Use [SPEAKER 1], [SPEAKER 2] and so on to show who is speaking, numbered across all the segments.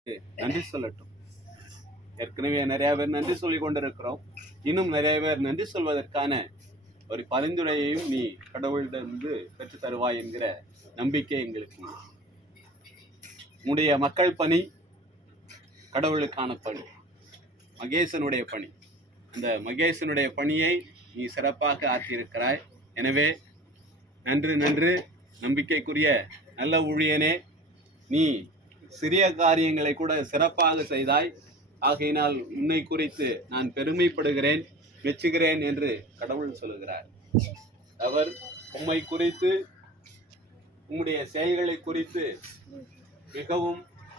[SPEAKER 1] நன்றி சொல்லட்டும். ஏற்கனவே நிறைய பேர் நன்றி சொல்லிக் கொண்டிருக்கிறோம். இன்னும் நிறைய பேர் நன்றி சொல்வதற்கான ஒரு பரிந்துரையையும் நீ கடவுளிடமிருந்து பெற்றுத் தருவாய் என்கிற நம்பிக்கை எங்களுக்கு. உன்னுடைய மக்கள் பணி கடவுளுக்கான பணி, மகேசனுடைய பணி. அந்த மகேசனுடைய பணியை நீ சிறப்பாக ஆற்றியிருக்கிறாய். எனவே நன்று நம்பிக்கைக்குரிய நல்ல ஊழியனே, நீ சிறிய காரியங்களை கூட சிறப்பாக செய்தாய். ஆகையினால் உன்னை குறித்து நான் பெருமைப்படுகிறேன், மெச்சுகிறேன் என்று கடவுள் சொல்லுகிறார். அவர் உம்மை குறித்து, உம்முடைய செயல்களை குறித்து மிகவும்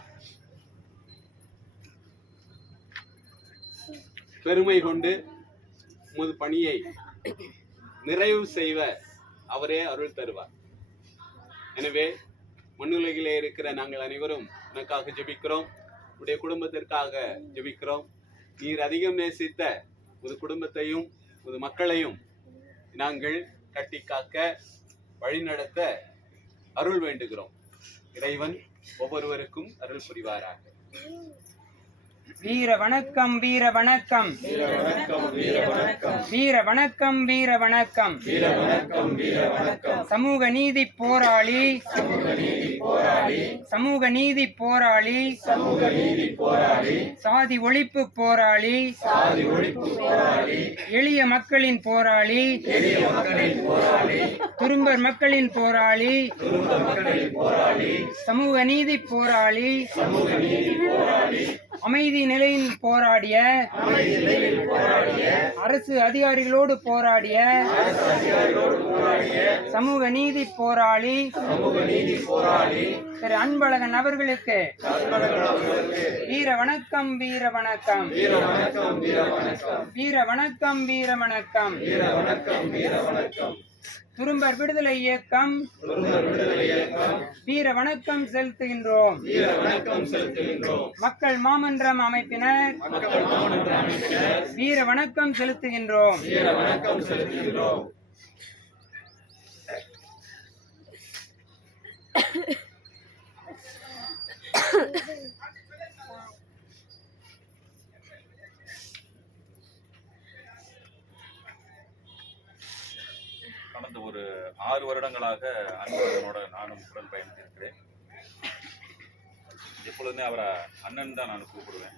[SPEAKER 1] பெருமை கொண்டு உமது பணியை நிறைவு செய்வ அவரே அருள் தருவார். எனவே மண்ணுலகிலே இருக்கிற நாங்கள் அனைவரும் உனக்காக ஜெபிக்கிறோம், உடைய குடும்பத்திற்காக ஜெபிக்கிறோம். நீர் அதிகம் நேசித்த உமது குடும்பத்தையும் உமது மக்களையும் நாங்கள் கட்டி காக்க வழிநடத்த அருள் வேண்டுகிறோம். இறைவன் ஒவ்வொருவருக்கும் அருள் புரிவாராக.
[SPEAKER 2] வீர வணக்கம், வீர வணக்கம், வீர வணக்கம், வீர வணக்கம், வீர வணக்கம், வீர வணக்கம், வீர வணக்கம், வீர வணக்கம். சமூக நீதி போராளி, சமூக நீதி போராளி, சமூக நீதி போராளி, சமூக நீதி போராளி, சாதி ஒழிப்பு போராளி, சாதி ஒழிப்பு போராளி, எளிய மக்களின் போராளி, எளிய மக்களின் போராளி, துரும்பர் மக்களின் போராளி, துரும்பர் மக்களின் போராளி, சமூக நீதி போராளி, சமூக நீதி போராளி, அமைதி நிலையில் போராடிய, அரசு அதிகாரிகளோடு போராடிய சமூக நீதி போராளி திரு அன்பழகன் அவர்களுக்கு வீர வணக்கம், வீர வணக்கம், வீர வணக்கம், வீர வணக்கம், வீர வணக்கம், வீர வணக்கம், வீர வணக்கம். துரும்பர் விடுதலை இயக்கம் வீர வணக்கம் செலுத்துகின்றோம், வீர வணக்கம் செலுத்துகின்றோம். மக்கள் மாமன்றம் அமைப்பினர் வீர வணக்கம் செலுத்துகின்றோம், வீர வணக்கம் செலுத்துகின்றோம்.
[SPEAKER 3] கடந்த ஒரு 6 வருடங்களாக அன்பழகனோட நானும் உடன் பயணித்திருக்கிறேன். எப்பொழுதுமே அவரை அண்ணன் தான் நான் கூப்பிடுவேன்.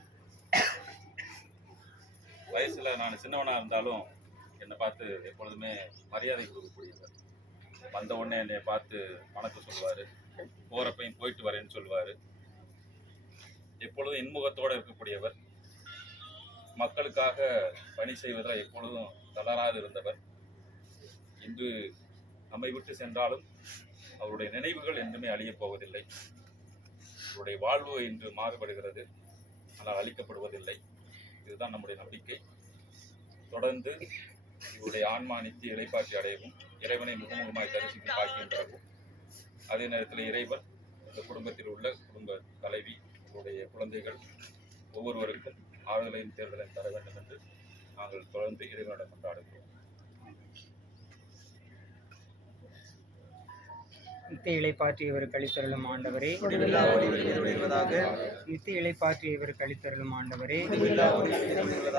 [SPEAKER 3] வயசுல நான் சின்னவனா இருந்தாலும் என்னை பார்த்து எப்பொழுதுமே மரியாதை கொடுக்கக்கூடியவர். வந்த உடனே என்னை பார்த்து வணக்கம் சொல்லுவார், போகிறப்பையும் போயிட்டு வரேன்னு சொல்லுவார். எப்பொழுதும் இன்முகத்தோடு இருக்கக்கூடியவர். மக்களுக்காக பணி செய்வதில் எப்பொழுதும் தளராது இருந்தவர். இன்று நம்மை விட்டு சென்றாலும் அவருடைய நினைவுகள் என்றுமே அழியப் போவதில்லை. அவருடைய வாழ்வு இன்று மாறுபடுகிறது, ஆனால் அழிக்கப்படுவதில்லை. இதுதான் நம்முடைய நம்பிக்கை. தொடர்ந்து இவருடைய ஆன்மா நித்திய இளைப்பாற்றி அடையவும், இறைவனை முகமுகமாய் தரிசிக்கும் பாக்கியம் பெறவும், அதே நேரத்தில் இறைவன் இந்த குடும்பத்தில் உள்ள குடும்ப தலைவி, அவருடைய குழந்தைகள் ஒவ்வொருவருக்கும் ஆறுதலையும் தேர்தலையும் தர வேண்டும் என்று நாங்கள் தொடர்ந்து இறைவனிடம் கொண்டாடுகிறோம்.
[SPEAKER 2] நித்திய இளைப்பாற்றியவர் கழித்தருளும் ஆண்டவரே, நித்திய இளைப்பாற்றியவர் கழித்தருளும் ஆண்டவரே,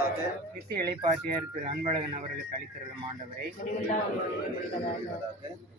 [SPEAKER 2] நித்திய இளைப்பாற்றியர் திரு அன்பழகன் அவர்களுக்கு கழித்தருளும் ஆண்டவரே.